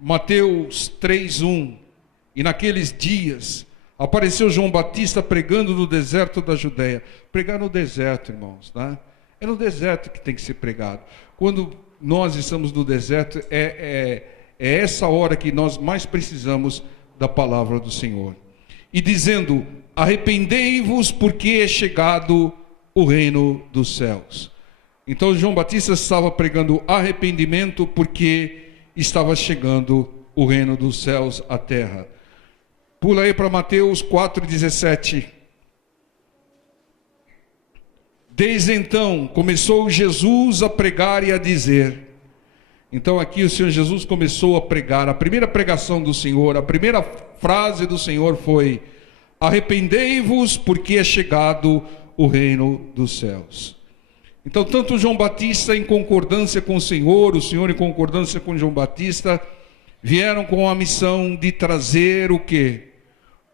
Mateus 3:1. E naqueles dias apareceu João Batista pregando no deserto da Judéia. Pregar no deserto, irmãos, né? É no deserto que tem que ser pregado. Quando nós estamos no deserto, é essa hora que nós mais precisamos da palavra do Senhor. E dizendo: arrependei-vos, porque é chegado o reino dos céus. Então João Batista estava pregando arrependimento, porque estava chegando o reino dos céus à terra. Pula aí para Mateus 4:17. Desde então começou Jesus a pregar e a dizer. Então aqui o Senhor Jesus começou a pregar. A primeira pregação do Senhor, a primeira frase do Senhor foi: arrependei-vos, porque é chegado o reino dos céus. Então tanto João Batista em concordância com o Senhor em concordância com João Batista, vieram com a missão de trazer o quê?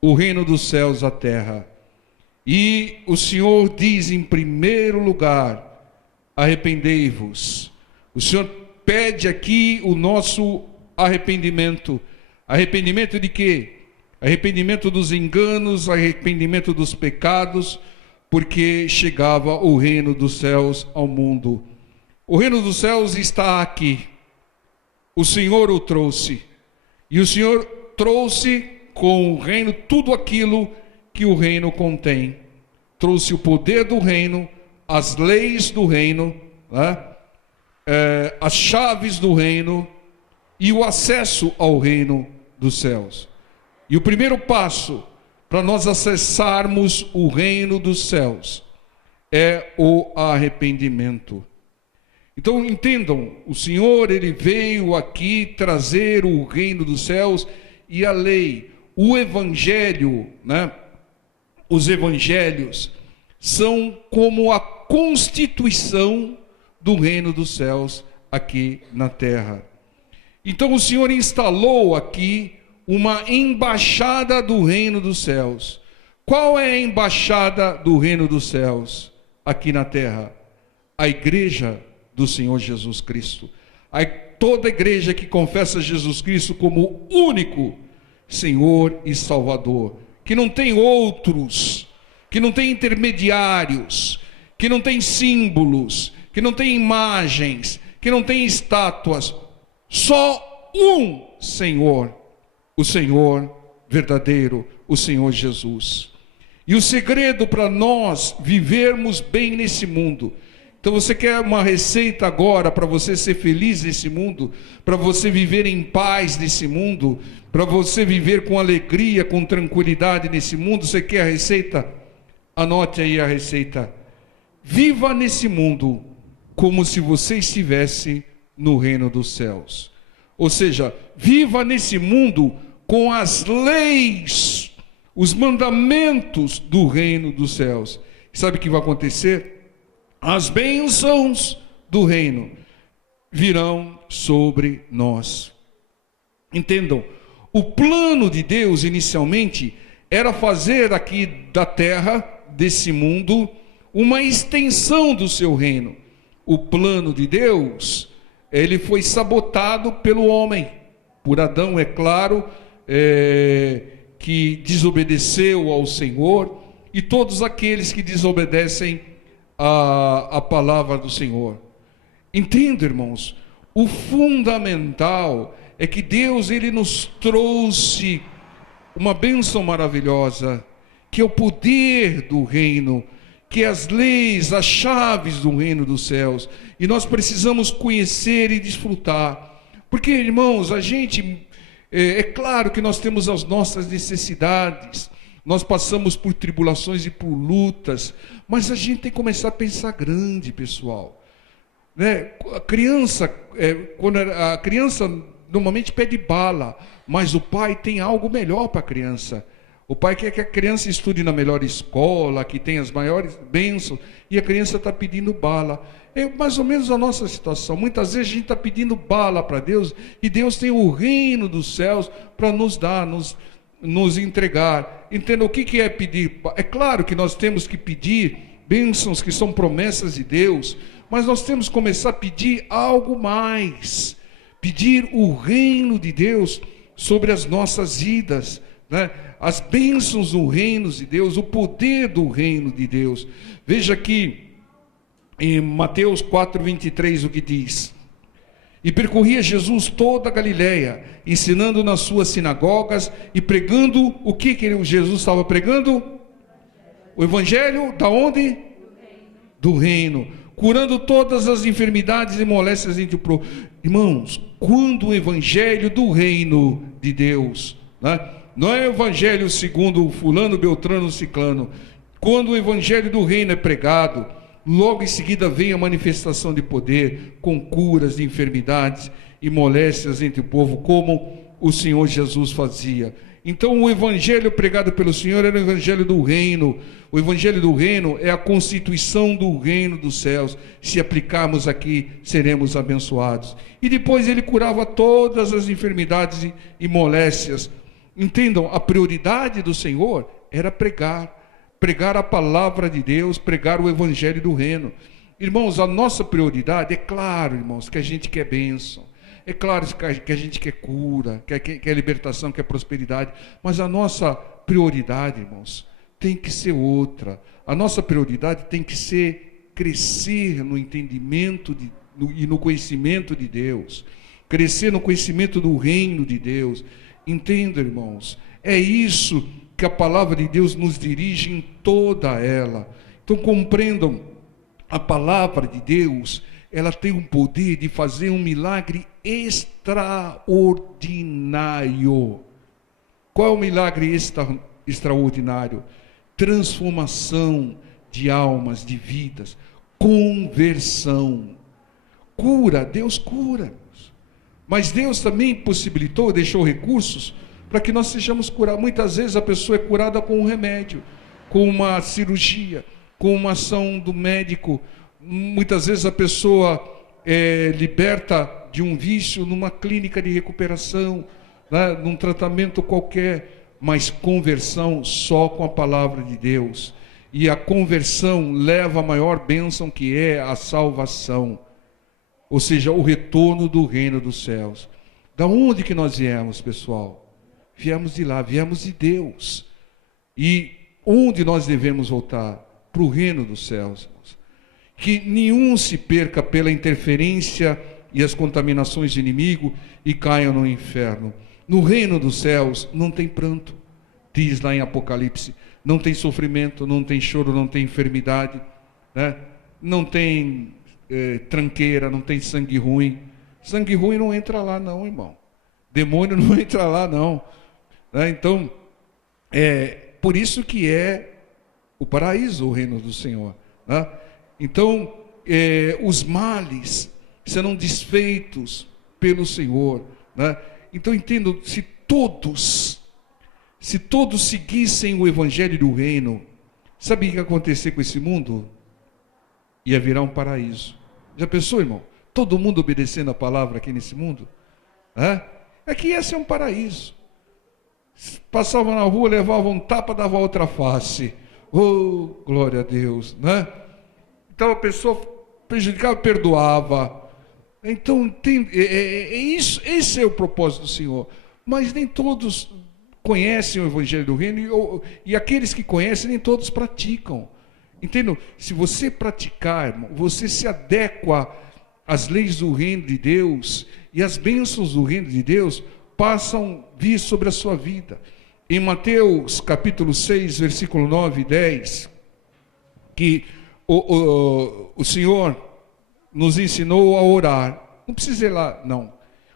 O reino dos céus à terra. E o Senhor diz em primeiro lugar: arrependei-vos. O Senhor pede aqui o nosso arrependimento. Arrependimento de quê? Arrependimento dos enganos, arrependimento dos pecados, porque chegava o reino dos céus ao mundo. O reino dos céus está aqui. O Senhor o trouxe. E o Senhor trouxe com o reino tudo aquilo que o reino contém. Trouxe o poder do reino, as leis do reino, né? As chaves do reino e o acesso ao reino dos céus. E o primeiro passo para nós acessarmos o reino dos céus é o arrependimento. Então entendam, o Senhor, ele veio aqui trazer o reino dos céus e a lei. O evangelho, né? Os evangelhos são como a constituição do reino dos céus aqui na terra. Então o Senhor instalou aqui uma embaixada do reino dos céus. Qual é a embaixada do reino dos céus aqui na terra? A igreja do Senhor Jesus Cristo. Toda igreja que confessa Jesus Cristo como único Senhor e Salvador, que não tem outros, que não tem intermediários, que não tem símbolos, que não tem imagens, que não tem estátuas, só um Senhor, o Senhor verdadeiro, o Senhor Jesus. E o segredo para nós vivermos bem nesse mundo. Então você quer uma receita agora para você ser feliz nesse mundo, para você viver em paz nesse mundo, para você viver com alegria, com tranquilidade nesse mundo? Você quer a receita? Anote aí a receita. Viva nesse mundo como se você estivesse no reino dos céus. Ou seja, viva nesse mundo com as leis, os mandamentos do reino dos céus. E sabe o que vai acontecer? As bênçãos do reino virão sobre nós. Entendam, o plano de Deus inicialmente era fazer aqui da terra, desse mundo, uma extensão do seu reino. O plano de Deus, ele foi sabotado pelo homem, por Adão, é claro, que desobedeceu ao Senhor, e todos aqueles que desobedecem a palavra do Senhor. Entenda, irmãos, o fundamental é que Deus, ele nos trouxe uma bênção maravilhosa, que é o poder do reino, que é as leis, as chaves do reino dos céus, e nós precisamos conhecer e desfrutar, porque, irmãos, a gente, é claro que nós temos as nossas necessidades, nós passamos por tribulações e por lutas, mas a gente tem que começar a pensar grande, pessoal, né? Quando a criança normalmente pede bala, mas o pai tem algo melhor para a criança. O pai quer que a criança estude na melhor escola, que tenha as maiores bênçãos, e a criança está pedindo bala. É mais ou menos a nossa situação. Muitas vezes a gente está pedindo bala para Deus, e Deus tem o reino dos céus para nos dar, nos entregar. Entenda o que é pedir. É claro que nós temos que pedir bênçãos que são promessas de Deus, mas nós temos que começar a pedir algo mais. pedir o reino de Deus sobre as nossas vidas, né? As bênçãos do reino de Deus, o poder do reino de Deus. Veja aqui em Mateus 4:23 o que diz: e percorria Jesus toda a Galileia, ensinando nas suas sinagogas e pregando o que Jesus estava pregando? O evangelho da onde? Do reino. Curando todas as enfermidades e moléstias entre o povo. Irmãos, quando o evangelho do reino de Deus, né? Não é o evangelho segundo fulano, beltrano, ciclano. Quando o evangelho do reino é pregado, logo em seguida vem a manifestação de poder, com curas de enfermidades e moléstias entre o povo, como o Senhor Jesus fazia. Então o evangelho pregado pelo Senhor era o evangelho do reino. O evangelho do reino é a constituição do reino dos céus. Se aplicarmos aqui, seremos abençoados. E depois ele curava todas as enfermidades e moléstias. Entendam, a prioridade do Senhor era pregar a palavra de Deus, pregar o evangelho do reino. Irmãos, a nossa prioridade, é claro, irmãos, que a gente quer bênção, é claro que a gente quer cura, quer libertação, quer prosperidade, mas a nossa prioridade, irmãos, tem que ser outra. A nossa prioridade tem que ser crescer no entendimento e no conhecimento de Deus, crescer no conhecimento do reino de Deus. Entenda, irmãos, é isso que a palavra de Deus nos dirige em toda ela. Então compreendam, a palavra de Deus, ela tem o poder de fazer um milagre extraordinário. Qual é o milagre extraordinário? Transformação de almas, de vidas, conversão. Cura, Deus cura. Mas Deus também possibilitou, deixou recursos para que nós sejamos curados. Muitas vezes a pessoa é curada com um remédio, com uma cirurgia, com uma ação do médico. Muitas vezes a pessoa é liberta de um vício numa clínica de recuperação, né, num tratamento qualquer, mas conversão só com a palavra de Deus. E a conversão leva a maior bênção, que é a salvação, ou seja, o retorno do reino dos céus. Da onde que nós viemos, pessoal? Viemos de lá, viemos de Deus. E onde nós devemos voltar? Para o reino dos céus. Que nenhum se perca pela interferência e as contaminações de inimigo e caiam no inferno. No reino dos céus não tem pranto, diz lá em Apocalipse. Não tem sofrimento, não tem choro, não tem enfermidade, né? Não tem tranqueira, não tem sangue ruim. Sangue ruim não entra lá não, irmão. Demônio não entra lá não, né? Então, por isso que é o paraíso, o reino do Senhor, né? Então, os males serão desfeitos pelo Senhor, né? Então, entendo, se todos seguissem o evangelho do reino, sabe o que ia acontecer com esse mundo? Ia virar um paraíso. Já pensou, irmão? Todo mundo obedecendo a palavra aqui nesse mundo? Aqui ia ser um paraíso. Passavam na rua, levavam um tapa, dava outra face. Oh, glória a Deus, né? Então a pessoa prejudicava, perdoava. Então, esse é o propósito do Senhor. Mas nem todos conhecem o evangelho do reino, e aqueles que conhecem, nem todos praticam. Entendam? Se você praticar, irmão, você se adequa às leis do reino de Deus, e as bênçãos do reino de Deus passam a vir sobre a sua vida. Em Mateus capítulo 6, versículo 9 e 10, que o Senhor nos ensinou a orar. Não precisa ir lá, não.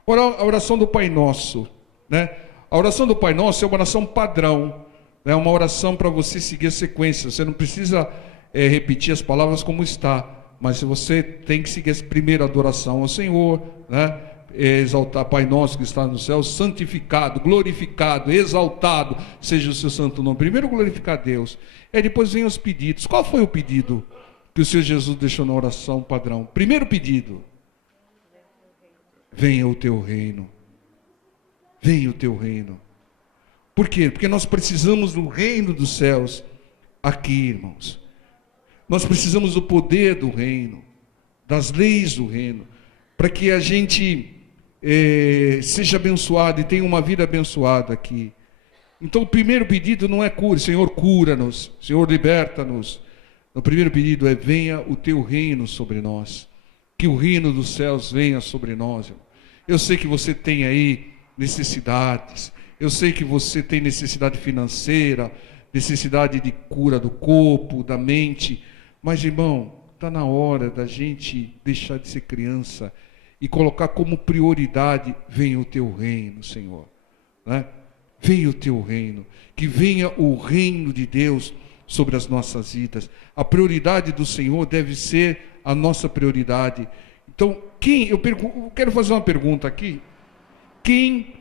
A oração do Pai Nosso, né? A oração do Pai Nosso é uma oração padrão, é uma oração para você seguir a sequência. Você não precisa repetir as palavras como está, mas você tem que seguir primeiro a adoração ao Senhor, né? Exaltar Pai Nosso que está no céu, santificado, glorificado, exaltado seja o seu santo nome. Primeiro glorificar a Deus, depois vem os pedidos. Qual foi o pedido que o Senhor Jesus deixou na oração padrão? Primeiro pedido: venha o teu reino. Venha o teu reino. Por quê? Porque nós precisamos do reino dos céus aqui, irmãos. Nós precisamos do poder do reino, das leis do reino, para que a gente seja abençoado e tenha uma vida abençoada aqui. Então o primeiro pedido não é cura, Senhor, cura-nos, Senhor, liberta-nos. O primeiro pedido é: venha o teu reino sobre nós, que o reino dos céus venha sobre nós. Eu sei que você tem aí necessidades, eu sei que você tem necessidade financeira, necessidade de cura do corpo, da mente, mas, irmão, está na hora da gente deixar de ser criança e colocar como prioridade: venha o teu reino, Senhor, né? Venha o teu reino, que venha o reino de Deus sobre as nossas vidas. A prioridade do Senhor deve ser a nossa prioridade. Então, eu quero fazer uma pergunta aqui: quem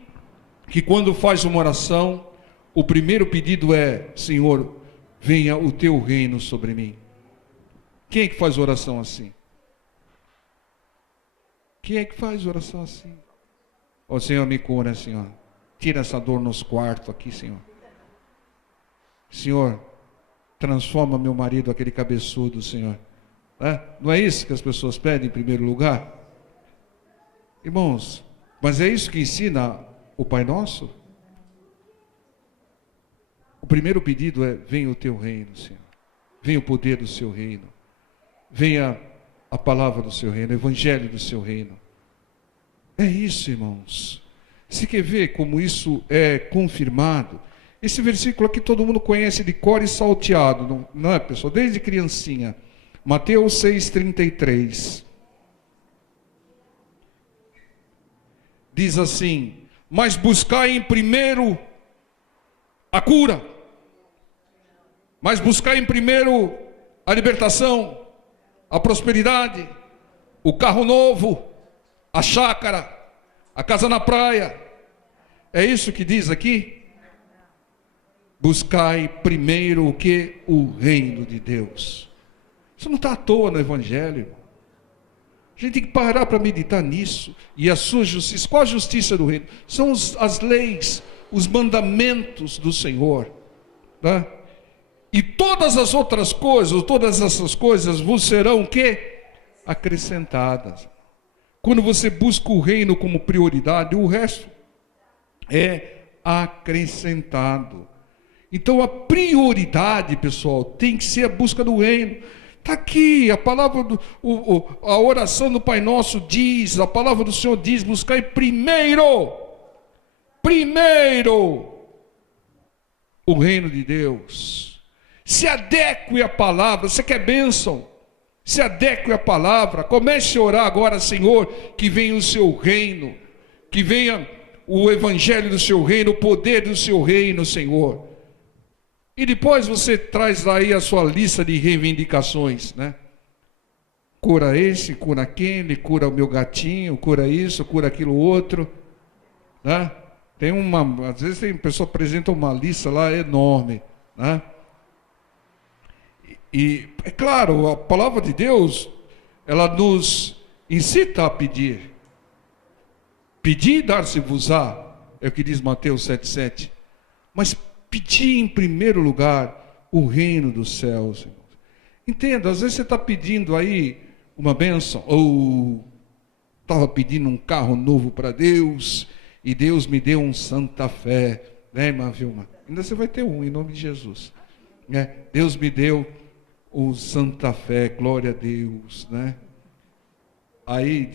que quando faz uma oração, o primeiro pedido é: Senhor, venha o teu reino sobre mim? Quem é que faz oração assim? Quem é que faz oração assim? Ó Senhor, me cura, Senhor. Tira essa dor nos quartos aqui, Senhor. Senhor, transforma meu marido, aquele cabeçudo, Senhor. Não é isso que as pessoas pedem em primeiro lugar? Irmãos, mas é isso que ensina o Pai Nosso? O primeiro pedido é: venha o teu reino, Senhor. Venha o poder do seu reino. Venha a palavra do seu reino, o evangelho do seu reino. É isso, irmãos. Você quer ver como isso é confirmado? Esse versículo aqui todo mundo conhece de cor e salteado, não é, pessoal? Desde criancinha. Mateus 6,33. Diz assim: mas buscai em primeiro a cura. Mas buscai em primeiro a libertação, a prosperidade, o carro novo, a chácara, a casa na praia. É isso que diz aqui? Buscai primeiro o que? O reino de Deus. Isso não está à toa no Evangelho, irmão. A gente tem que parar para meditar nisso. E a sua justiça. Qual a justiça do reino? São as leis, os mandamentos do Senhor, tá? E todas as outras coisas, todas essas coisas vos serão o quê? Acrescentadas. Quando você busca o reino como prioridade, o resto é acrescentado. Então a prioridade, pessoal, tem que ser a busca do reino. Está aqui, a palavra, a oração do Pai Nosso diz, a palavra do Senhor diz: buscai primeiro o reino de Deus. Se adeque à palavra. Você quer bênção? Se adeque à palavra. Comece a orar agora: Senhor, que venha o seu reino, que venha o evangelho do seu reino, o poder do seu reino, Senhor. E depois você traz aí a sua lista de reivindicações, né? Cura esse, cura aquele, cura o meu gatinho, cura isso, cura aquilo outro, né? Às vezes tem pessoa que apresenta uma lista lá enorme, né? E é claro, a palavra de Deus, ela nos incita a pedir. Pedir e dar-se-vos-á, é o que diz Mateus 7,7. Mas pedir em primeiro lugar o reino dos céus. Entenda, às vezes você está pedindo aí uma bênção, ou estava pedindo um carro novo para Deus, e Deus me deu um Santa Fé, né, irmã Vilma? Ainda você vai ter um, em nome de Jesus, né? Deus me deu o Santa Fé, glória a Deus, né? Aí,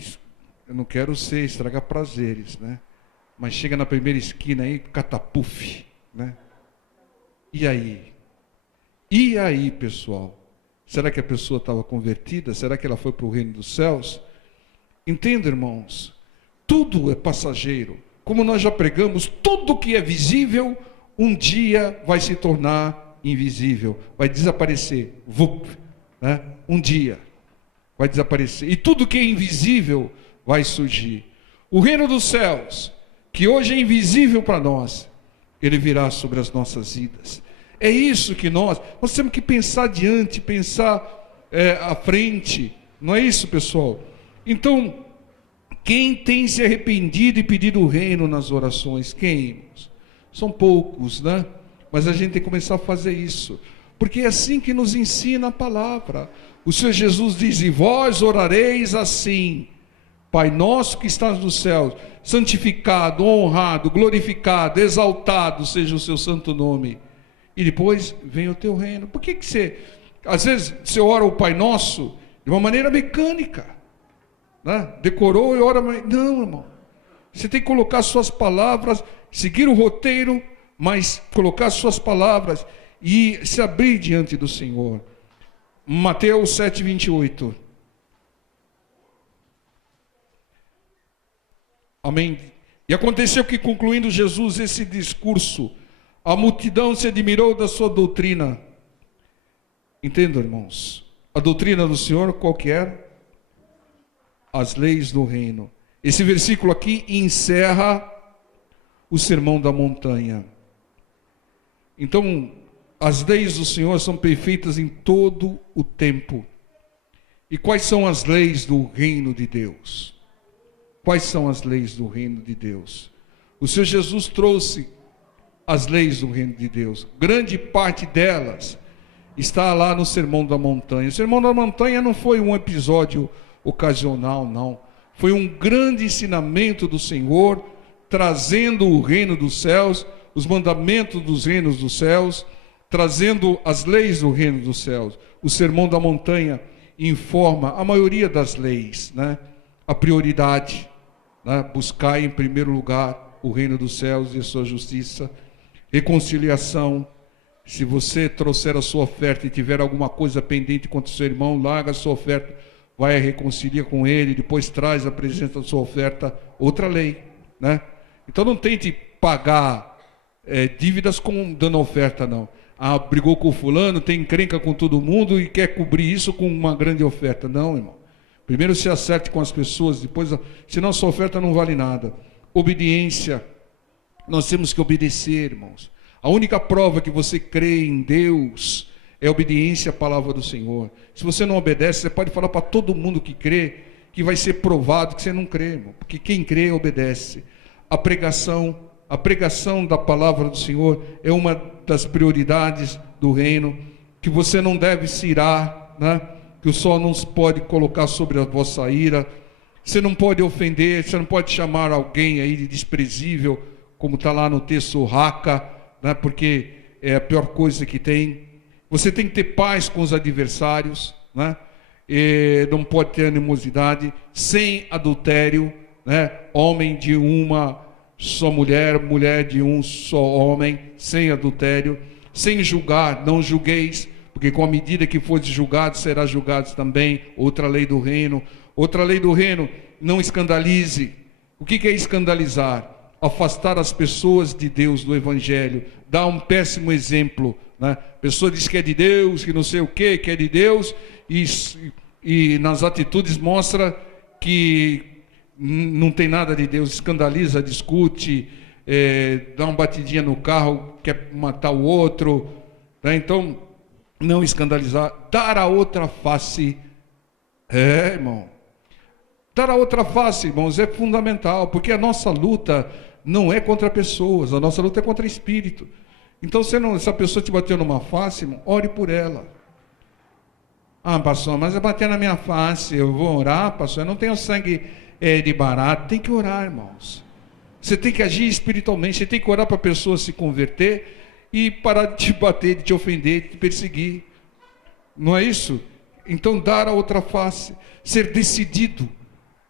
eu não quero estragar prazeres, né? Mas chega na primeira esquina aí, catapuf, né? E aí? E aí, pessoal? Será que a pessoa estava convertida? Será que ela foi para o reino dos céus? Entenda, irmãos, tudo é passageiro. Como nós já pregamos, tudo que é visível, um dia vai se tornar invisível, vai desaparecer, né? Um dia vai desaparecer, e tudo que é invisível vai surgir. O reino dos céus, que hoje é invisível para nós, ele virá sobre as nossas vidas. É isso que nós temos que pensar adiante, pensar à frente, não é isso, pessoal? Então, quem tem se arrependido e pedido o reino nas orações? Quem? São poucos, né? Mas a gente tem que começar a fazer isso, porque é assim que nos ensina a palavra. O Senhor Jesus diz: e vós orareis assim: Pai nosso que estás nos céus, santificado, honrado, glorificado, exaltado seja o seu santo nome. E depois vem o teu reino. Por que você, às vezes, você ora o Pai Nosso de uma maneira mecânica, né? Decorou e ora, não, irmão. Você tem que colocar suas palavras, seguir o roteiro, mas colocar suas palavras e se abrir diante do Senhor. Mateus 7:28. Amém. E aconteceu que, concluindo Jesus esse discurso, a multidão se admirou da sua doutrina. Entendam, irmãos, a doutrina do Senhor qual que é? As leis do reino. Esse versículo aqui encerra o sermão da montanha. Então, as leis do Senhor são perfeitas em todo o tempo. E quais são as leis do reino de Deus? Quais são as leis do reino de Deus? O Senhor Jesus trouxe as leis do reino de Deus. Grande parte delas está lá no Sermão da Montanha. O Sermão da Montanha não foi um episódio ocasional, não. Foi um grande ensinamento do Senhor, trazendo o reino dos céus, os mandamentos dos reinos dos céus, trazendo as leis do reino dos céus. O Sermão da Montanha informa a maioria das leis, né? A prioridade, né? Buscar em primeiro lugar o reino dos céus e a sua justiça, reconciliação. Se você trouxer a sua oferta e tiver alguma coisa pendente contra o seu irmão, larga a sua oferta, vai a reconcilia com ele, depois traz, apresenta a sua oferta, outra lei, né? Então não tente pagar dívidas dando oferta, não. Ah, brigou com o fulano, tem encrenca com todo mundo e quer cobrir isso com uma grande oferta. Não, irmão. Primeiro se acerte com as pessoas, depois, senão a sua oferta não vale nada. Obediência. Nós temos que obedecer, irmãos. A única prova que você crê em Deus é a obediência à palavra do Senhor. Se você não obedece, você pode falar para todo mundo que crê, que vai ser provado que você não crê, irmão. Porque quem crê, obedece. A pregação da palavra do Senhor é uma das prioridades do reino, que você não deve se irar, né? Que o sol não se pode colocar sobre a vossa ira, você não pode ofender, você não pode chamar alguém aí de desprezível, como está lá no texto raca, né? Porque é a pior coisa que tem. Você tem que ter paz com os adversários, né? E não pode ter animosidade, sem adultério, né? Homem de uma só mulher, mulher de um só homem, sem adultério, sem julgar, não julgueis, porque com a medida que fores julgado, serás julgados também. Outra lei do reino, não escandalize. O que é escandalizar? Afastar as pessoas de Deus, do Evangelho, dar um péssimo exemplo, né? A pessoa diz que é de Deus, que não sei o que é de Deus, e nas atitudes mostra que não tem nada de Deus, escandaliza, discute, dá uma batidinha no carro, quer matar o outro, né? Então, não escandalizar, dar a outra face, irmão, dar a outra face, irmãos, é fundamental, porque a nossa luta não é contra pessoas, a nossa luta é contra espírito. Então, se a pessoa te bateu numa face, irmão, ore por ela. Ah, pastor, mas eu bater na minha face, eu vou orar, pastor, eu não tenho sangue de barato. Tem que orar, irmãos. Você tem que agir espiritualmente, você tem que orar para a pessoa se converter e parar de te bater, de te ofender, de te perseguir. Não é isso? Então, dar a outra face, ser decidido.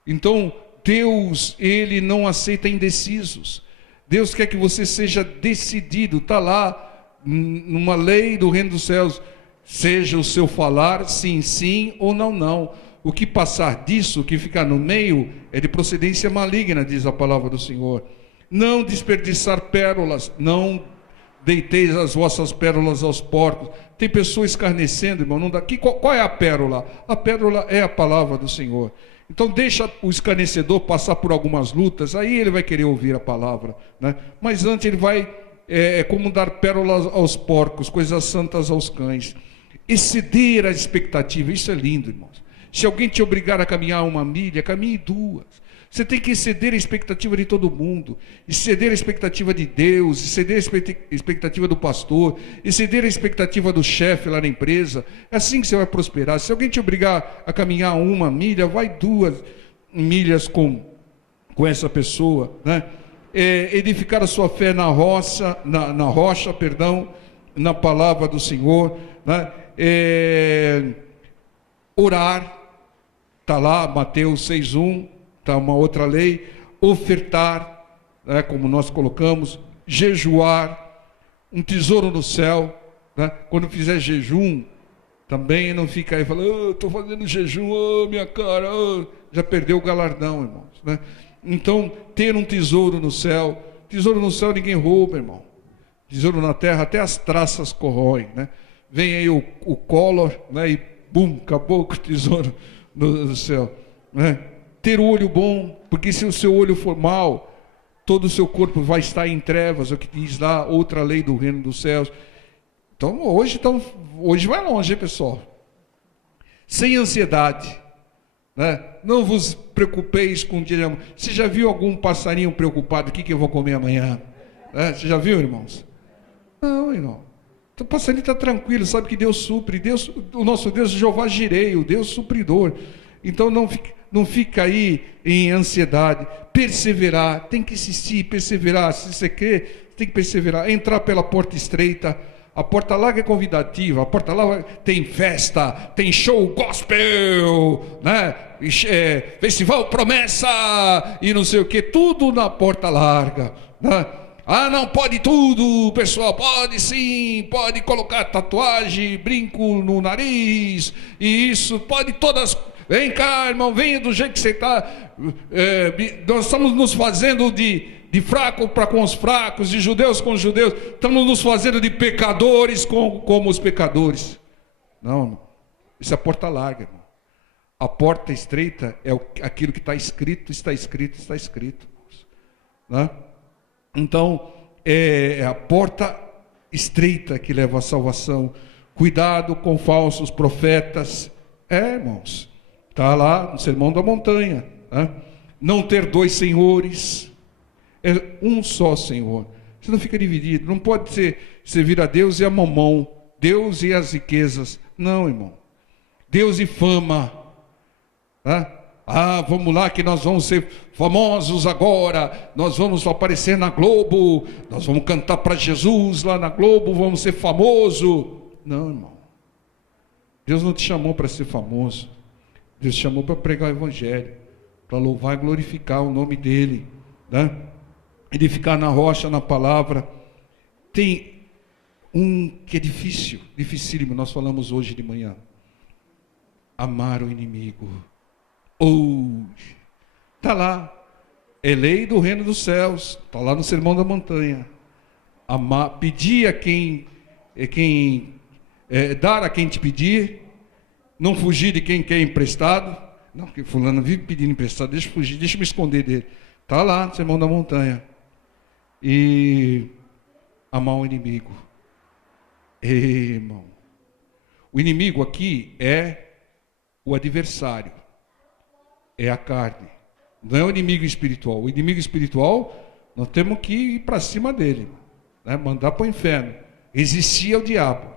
Então, Deus, Ele não aceita indecisos. Deus quer que você seja decidido. Está lá, numa lei do reino dos céus, seja o seu falar sim, sim ou não, não. O que passar disso, o que ficar no meio, é de procedência maligna, diz a palavra do Senhor. Não desperdiçar pérolas, não deiteis as vossas pérolas aos porcos. Tem pessoa escarnecendo, irmão, não dá. Qual é a pérola? A pérola é a palavra do Senhor. Então deixa o escarnecedor passar por algumas lutas, aí ele vai querer ouvir a palavra, né? Mas antes ele vai, como dar pérolas aos porcos, coisas santas aos cães. Exceder a expectativa, isso é lindo, irmãos. Se alguém te obrigar a caminhar uma milha, caminhe duas. Você tem que exceder a expectativa de todo mundo, exceder a expectativa de Deus, exceder a expectativa do pastor, exceder a expectativa do chefe lá na empresa. É assim que você vai prosperar. Se alguém te obrigar a caminhar uma milha, vai duas. milhas com essa pessoa, né? Edificar a sua fé na rocha, perdão, na palavra do Senhor, né? Orar, está lá, Mateus 6:1, está uma outra lei. Ofertar, né, como nós colocamos, jejuar, um tesouro no céu, né? Quando fizer jejum, também não fica aí falando, estou fazendo jejum, minha cara, já perdeu o galardão, irmãos, né? Então, ter um tesouro no céu ninguém rouba, irmão. Tesouro na terra, até as traças corroem, né? Vem aí o Collor, né? E bum, acabou com o tesouro no céu, né? Ter o olho bom, porque se o seu olho for mau, todo o seu corpo vai estar em trevas, é o que diz lá, outra lei do reino dos céus. Então, hoje vai longe, hein, pessoal? Sem ansiedade, né? Não vos preocupeis com o dia de amanhã. Você já viu algum passarinho preocupado? O que eu vou comer amanhã? Você já viu, irmãos? Não, irmão. Então, o passarinho está tranquilo, sabe que Deus supre. O nosso Deus é Jeová Jirei, o Deus supridor. Então, não fica aí em ansiedade. Perseverar, tem que insistir, perseverar. Se você quer, tem que perseverar. Entrar pela porta estreita. A porta larga é convidativa, a porta larga tem festa, tem show gospel, né? Festival promessa e não sei o que, tudo na porta larga, né? Ah, não pode tudo, pessoal, pode sim, pode colocar tatuagem, brinco no nariz, e isso, pode todas. Vem cá, irmão, venha do jeito que você está. Nós estamos nos fazendo de fraco para com os fracos, de judeus com os judeus, estamos nos fazendo de pecadores como os pecadores. Não, isso é a porta larga, irmão. A porta estreita é aquilo que está escrito, né? Então, é a porta estreita que leva à salvação. Cuidado com falsos profetas. Irmãos, está lá no Sermão da Montanha, né? Não ter dois senhores. É um só Senhor. Você não fica dividido. Não pode servir a Deus e a mamão, Deus e as riquezas. Não, irmão. Deus e fama. Vamos lá que nós vamos ser famosos agora. Nós vamos aparecer na Globo. Nós vamos cantar para Jesus lá na Globo. Vamos ser famoso. Não, irmão. Deus não te chamou para ser famoso. Deus te chamou para pregar o Evangelho, para louvar e glorificar o nome dEle, né? Edificar na rocha, na palavra. Tem um que é dificílimo, nós falamos hoje de manhã. Amar o inimigo. Está lá, é lei do reino dos céus, está lá no Sermão da Montanha. Pedir a dar a quem te pedir, não fugir de quem quer emprestado. Não, porque fulano vive pedindo emprestado, deixa eu fugir, deixa eu me esconder dele. Está lá no Sermão da Montanha. E amar o inimigo. Irmão, o inimigo aqui é o adversário, é a carne, não é o inimigo espiritual. O inimigo espiritual, nós temos que ir para cima dele, né? Mandar para o inferno, resistir ao diabo.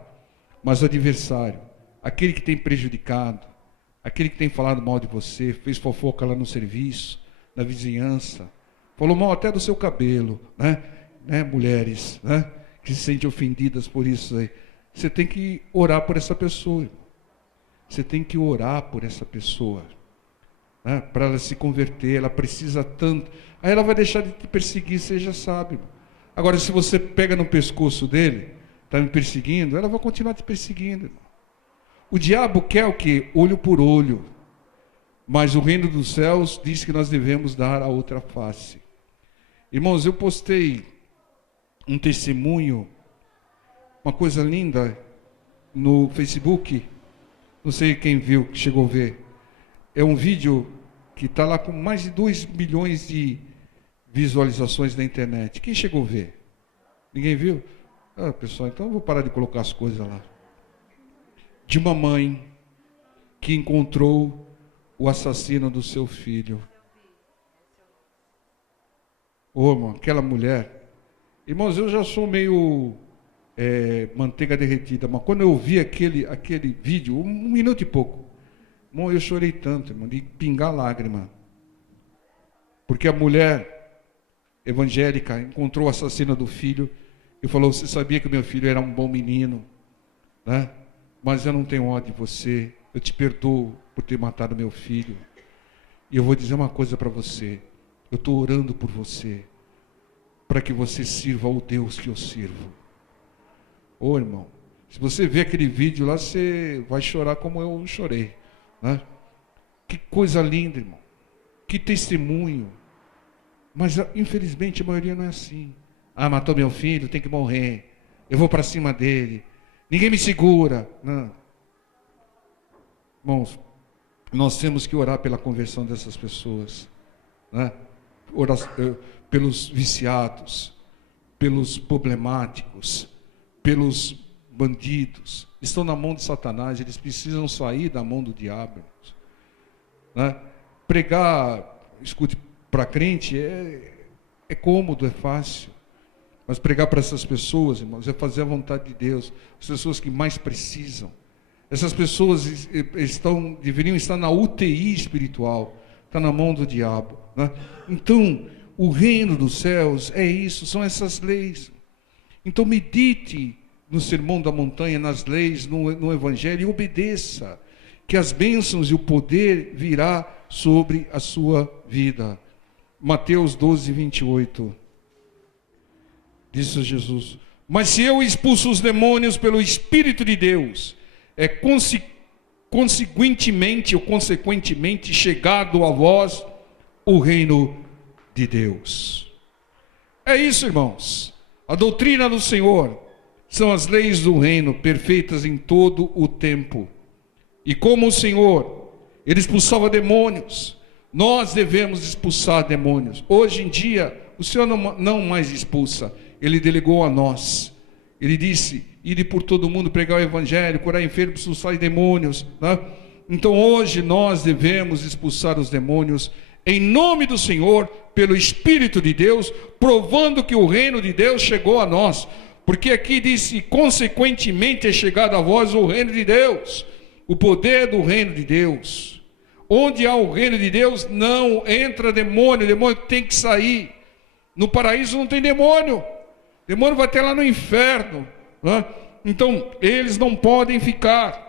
Mas o adversário, aquele que tem prejudicado, aquele que tem falado mal de você, fez fofoca lá no serviço, na vizinhança, falou mal até do seu cabelo, né? Mulheres, né? Que se sentem ofendidas por isso aí. Você tem que orar por essa pessoa, irmão. Você tem que orar por essa pessoa, né? Para ela se converter. Ela precisa tanto. Aí ela vai deixar de te perseguir, você já sabe, irmão. Agora, se você pega no pescoço dele, está me perseguindo, ela vai continuar te perseguindo, irmão. O diabo quer o quê? Olho por olho. Mas o reino dos céus diz que nós devemos dar a outra face. Irmãos, eu postei um testemunho, uma coisa linda, no Facebook. Não sei quem viu, que chegou a ver. É um vídeo que está lá com mais de 2 milhões de visualizações na internet. Quem chegou a ver? Ninguém viu? Pessoal, então eu vou parar de colocar as coisas lá. De uma mãe que encontrou o assassino do seu filho. Irmão, aquela mulher. Irmãos, eu já sou meio manteiga derretida, mas quando eu vi aquele vídeo, 1 minuto e pouco, irmão, eu chorei tanto, irmão, de pingar lágrima. Porque a mulher evangélica encontrou o assassino do filho e falou: você sabia que o meu filho era um bom menino, né? Mas eu não tenho ódio de você, eu te perdoo por ter matado meu filho. E eu vou dizer uma coisa para você: eu estou orando por você, para que você sirva ao Deus que eu sirvo. Ô irmão, se você ver aquele vídeo lá, você vai chorar como eu chorei, né? Que coisa linda, irmão, que testemunho. Mas infelizmente a maioria não é assim. Ah, matou meu filho, tem que morrer, eu vou para cima dele, ninguém me segura. Não. Irmãos, nós temos que orar pela conversão dessas pessoas, né? Orar pelos viciados, pelos problemáticos, pelos bandidos. Estão na mão de Satanás, eles precisam sair da mão do diabo, né? Pregar, escute, para crente é cômodo, é fácil. Mas pregar para essas pessoas, irmãos, é fazer a vontade de Deus. As pessoas que mais precisam. Essas pessoas deveriam estar na UTI espiritual. Está na mão do diabo, né? Então, o reino dos céus é isso, são essas leis. Então, medite no sermão da montanha, nas leis, no evangelho, e obedeça, que as bênçãos e o poder virá sobre a sua vida. Mateus 12, 28. Disse Jesus: mas se eu expulso os demônios pelo Espírito de Deus, é consequentemente chegado a vós o reino de Deus. É isso, irmãos. A doutrina do Senhor são as leis do reino, perfeitas em todo o tempo. E como o Senhor, Ele expulsava demônios, nós devemos expulsar demônios. Hoje em dia, o Senhor não mais expulsa, Ele delegou a nós. Ele disse: ide por todo mundo, pregar o evangelho, curar enfermos, expulsar demônios, né? Então hoje nós devemos expulsar os demônios em nome do Senhor, pelo Espírito de Deus, provando que o reino de Deus chegou a nós. Porque aqui disse: consequentemente é chegado a vós o reino de Deus, o poder do reino de Deus. Onde há o reino de Deus não entra demônio, o demônio tem que sair. No paraíso não tem demônio, o demônio vai ter lá no inferno, né? Então eles não podem ficar.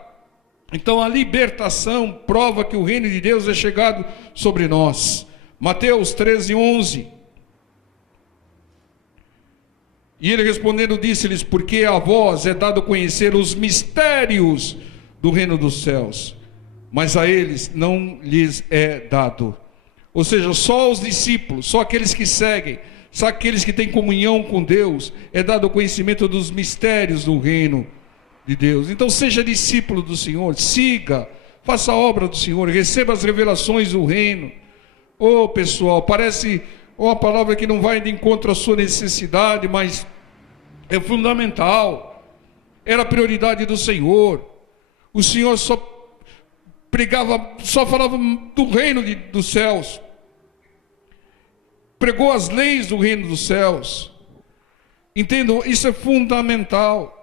Então a libertação prova que o reino de Deus é chegado sobre nós. Mateus 13, 11. E ele respondendo disse-lhes: porque a vós é dado conhecer os mistérios do reino dos céus, mas a eles não lhes é dado. Ou seja, só os discípulos, só aqueles que seguem, só aqueles que têm comunhão com Deus, é dado o conhecimento dos mistérios do reino de Deus. Então seja discípulo do Senhor, siga, faça a obra do Senhor, receba as revelações do reino. Oh pessoal, parece uma palavra que não vai de encontro à sua necessidade, mas é fundamental. Era a prioridade do Senhor. O Senhor só pregava, só falava do reino dos céus, pregou as leis do reino dos céus. Entendam, isso é fundamental.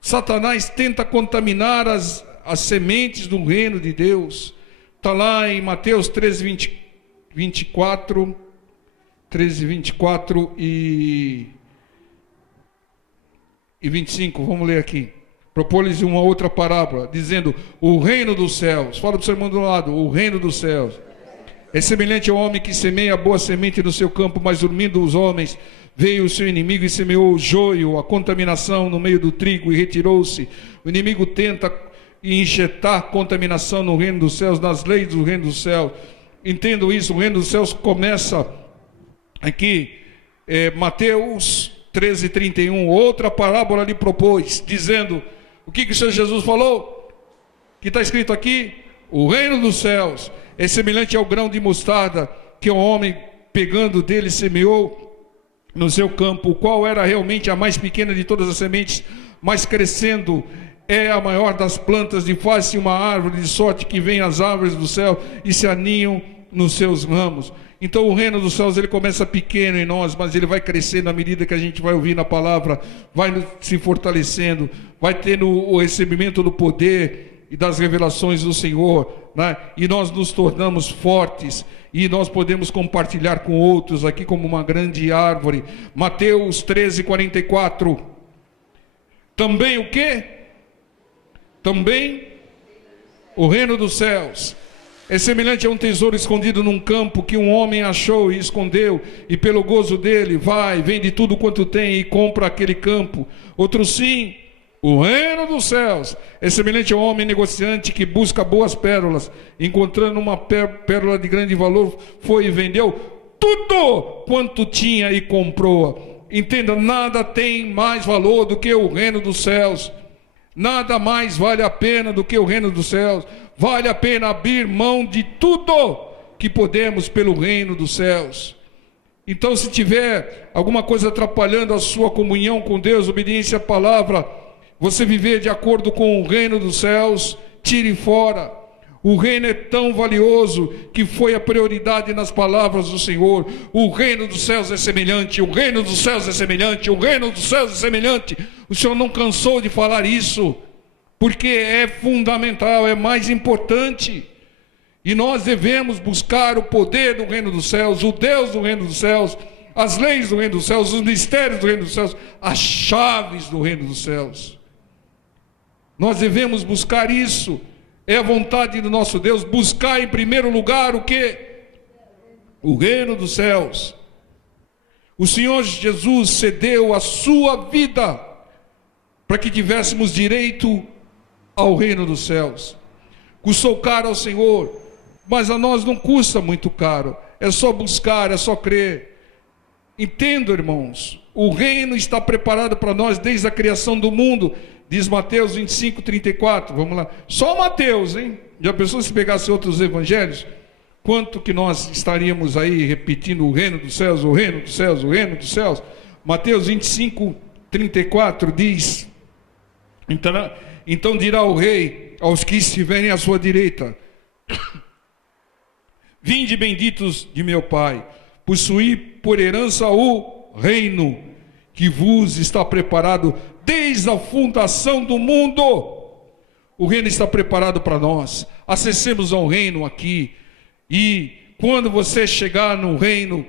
Satanás tenta contaminar as sementes do reino de Deus. Está lá em Mateus 13, 24 e 25, vamos ler aqui. Propôs-lhes uma outra parábola, dizendo: o reino dos céus, fala para o seu irmão do lado, o reino dos céus é semelhante ao homem que semeia a boa semente no seu campo, mas dormindo os homens, veio o seu inimigo e semeou o joio, a contaminação no meio do trigo, e retirou-se. O inimigo tenta injetar contaminação no reino dos céus, nas leis do reino dos céus. Entendo isso, o reino dos céus começa aqui, Mateus 13, 31, outra parábola lhe propôs, dizendo: o que o Senhor Jesus falou? Que está escrito aqui: o reino dos céus é semelhante ao grão de mostarda, que o homem pegando dele semeou no seu campo, o qual era realmente a mais pequena de todas as sementes, mas crescendo é a maior das plantas, de faz-se uma árvore, de sorte que vêm as árvores do céu e se aninham nos seus ramos. Então o reino dos céus, ele começa pequeno em nós, mas ele vai crescendo à medida que a gente vai ouvir na palavra, vai se fortalecendo, vai tendo o recebimento do poder e das revelações do Senhor, né? E nós nos tornamos fortes e nós podemos compartilhar com outros aqui como uma grande árvore. Mateus 13:44. Também o quê? Também o reino dos céus é semelhante a um tesouro escondido num campo que um homem achou e escondeu, e pelo gozo dele vai, vende tudo quanto tem e compra aquele campo. Outro sim, o reino dos céus é semelhante a um homem negociante que busca boas pérolas, encontrando uma pérola de grande valor, foi e vendeu tudo quanto tinha e comprou. Entenda, nada tem mais valor do que o reino dos céus. Nada mais vale a pena do que o reino dos céus. Vale a pena abrir mão de tudo que podemos pelo reino dos céus. Então, se tiver alguma coisa atrapalhando a sua comunhão com Deus, obediência à palavra, você viver de acordo com o reino dos céus, tire fora. O reino é tão valioso que foi a prioridade nas palavras do Senhor. O reino dos céus é semelhante, o reino dos céus é semelhante, o reino dos céus é semelhante. O Senhor não cansou de falar isso, porque é fundamental, é mais importante. E nós devemos buscar o poder do reino dos céus, o Deus do reino dos céus, as leis do reino dos céus, os mistérios do reino dos céus, as chaves do reino dos céus. Nós devemos buscar isso. É a vontade do nosso Deus, buscar em primeiro lugar o quê? O reino dos céus. O Senhor Jesus cedeu a sua vida para que tivéssemos direito ao reino dos céus. Custou caro ao Senhor, mas a nós não custa muito caro. É só buscar, é só crer. Entendo, irmãos, o reino está preparado para nós desde a criação do mundo. Diz Mateus 25:34, vamos lá. Só Mateus, hein? Já pensou se pegasse outros evangelhos? Quanto que nós estaríamos aí repetindo o reino dos céus, o reino dos céus, o reino dos céus? Mateus 25:34 diz: então dirá o rei aos que estiverem à sua direita: vinde benditos de meu Pai, possuí por herança o reino que vos está preparado desde a fundação do mundo. O reino está preparado para nós. Acessemos ao reino aqui. E quando você chegar no reino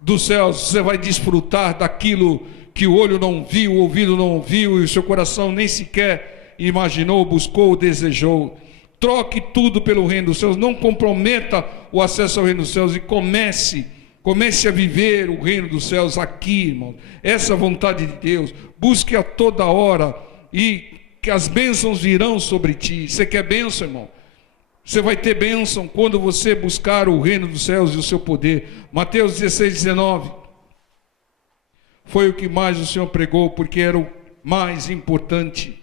dos céus, você vai desfrutar daquilo que o olho não viu, o ouvido não ouviu e o seu coração nem sequer imaginou, buscou, desejou. Troque tudo pelo reino dos céus. Não comprometa o acesso ao reino dos céus e comece a viver o reino dos céus aqui, irmão. Essa é a vontade de Deus. Busque a toda hora e que as bênçãos virão sobre ti. Você quer bênção, irmão? Você vai ter bênção quando você buscar o reino dos céus e o seu poder. Mateus 16:19 foi o que mais o Senhor pregou, porque era o mais importante.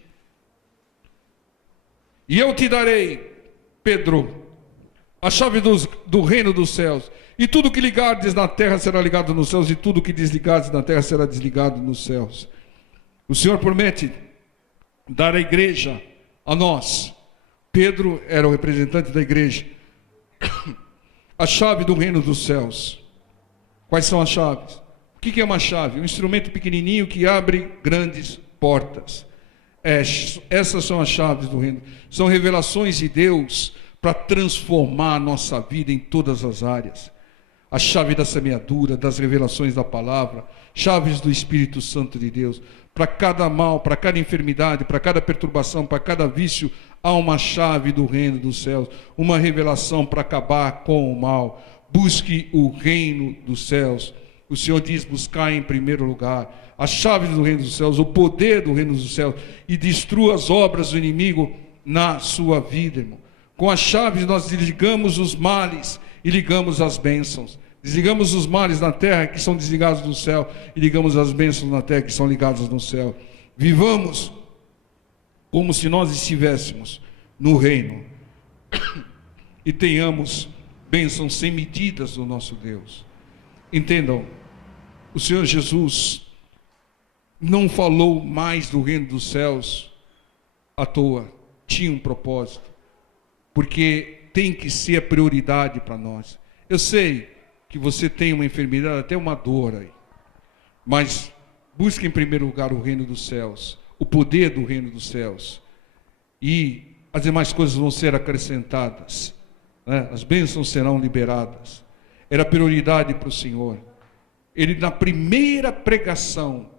E eu te darei, Pedro, a chave do reino dos céus. E tudo que ligardes na terra será ligado nos céus, e tudo que desligardes na terra será desligado nos céus. O Senhor promete dar à igreja, a nós. Pedro era o representante da igreja. A chave do reino dos céus. Quais são as chaves? O que é uma chave? Um instrumento pequenininho que abre grandes portas. Essas são as chaves do reino. São revelações de Deus para transformar a nossa vida em todas as áreas. A chave da semeadura, das revelações da palavra, chaves do Espírito Santo de Deus. Para cada mal, para cada enfermidade, para cada perturbação, para cada vício, há uma chave do reino dos céus, uma revelação para acabar com o mal. Busque o reino dos céus. O Senhor diz: buscar em primeiro lugar as chaves do reino dos céus, o poder do reino dos céus, e destrua as obras do inimigo na sua vida, irmão. Com as chaves nós desligamos os males e ligamos as bênçãos. Desligamos os males na terra que são desligados no céu, e ligamos as bênçãos na terra que são ligadas no céu. Vivamos como se nós estivéssemos no reino e tenhamos bênçãos sem medidas do nosso Deus. Entendam, o Senhor Jesus não falou mais do reino dos céus à toa. Tinha um propósito, porque tem que ser a prioridade para nós. Eu sei que você tem uma enfermidade, até uma dor aí, mas busque em primeiro lugar o reino dos céus, o poder do reino dos céus, e as demais coisas vão ser acrescentadas, né? As bênçãos serão liberadas. Era prioridade para o Senhor. Ele, na primeira pregação,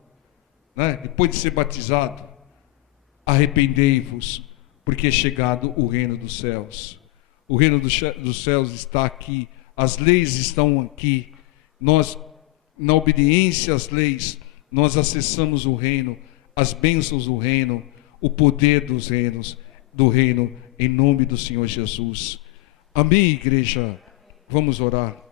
né, depois de ser batizado: arrependei-vos, porque é chegado o reino dos céus. O reino dos céus está aqui, as leis estão aqui. Nós, na obediência às leis, nós acessamos o reino, as bênçãos do reino, o poder do reino, em nome do Senhor Jesus. Amém, igreja? Vamos orar.